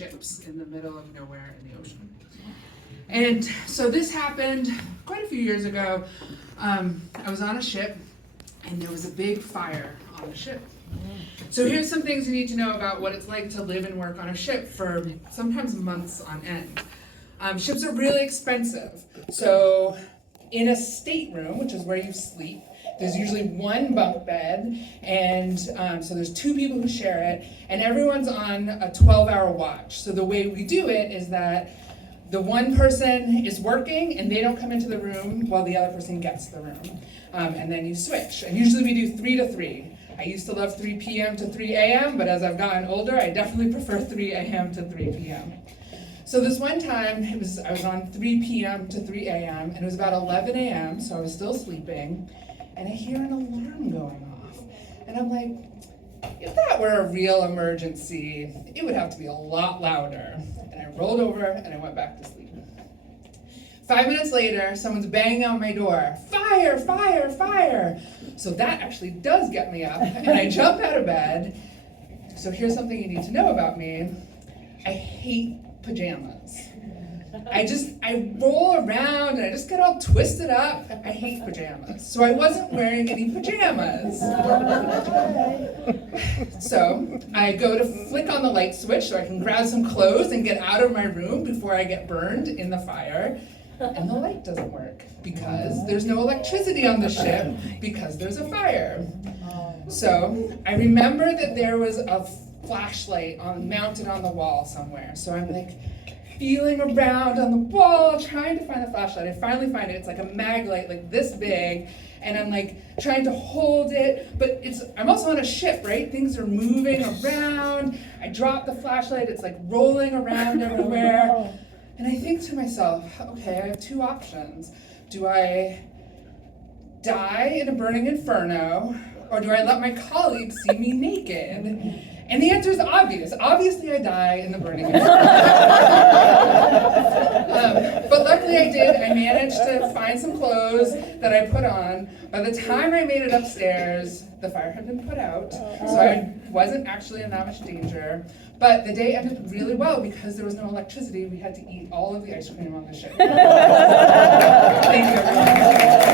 ships in the middle of nowhere in the ocean. And so this happened quite a few years ago. I was on a ship, and there was a big fire on the ship. So here's some things you need to know about what it's like to live and work on a ship for sometimes months on end. Ships are really expensive. So in a stateroom, which is where you sleep, there's usually one bunk bed, and so there's two people who share it, and everyone's on a 12-hour watch. So the way we do it is that the one person is working, and they don't come into the room while the other person gets to the room. And then you switch. And usually we do 3 to 3. I used to love 3 p.m. to 3 a.m., but as I've gotten older, I definitely prefer 3 a.m. to 3 p.m. So this one time, I was on 3 p.m. to 3 a.m., and it was about 11 a.m., so I was still sleeping, and I hear an alarm going off. And I'm like, if that were a real emergency, it would have to be a lot louder. And I rolled over, and I went back to sleep. 5 minutes later, someone's banging on my door, fire, fire, fire. So that actually does get me up, and I jump out of bed. So here's something you need to know about me. I hate pajamas. I roll around and I just get all twisted up. I hate pajamas. So I wasn't wearing any pajamas. So I go to flick on the light switch so I can grab some clothes and get out of my room before I get burned in the fire. And the light doesn't work because there's no electricity on the ship because there's a fire. So I remember that there was a flashlight mounted on the wall somewhere. So I'm like feeling around on the wall, trying to find the flashlight. I finally find it. It's like a mag light, like this big, and I'm like trying to hold it, but I'm also on a ship, right? Things are moving around. I drop the flashlight. It's like rolling around everywhere. And I think to myself, okay, I have two options. Do I die in a burning inferno, or do I let my colleagues see me naked? And the answer is obvious. Obviously, I die in the burning inferno. But luckily I did. I managed to find some clothes that I put on. By the time I made it upstairs, the fire had been put out, so I wasn't actually in that much danger. But the day ended really well because there was no electricity. We had to eat all of the ice cream on the ship. Thank you, everyone.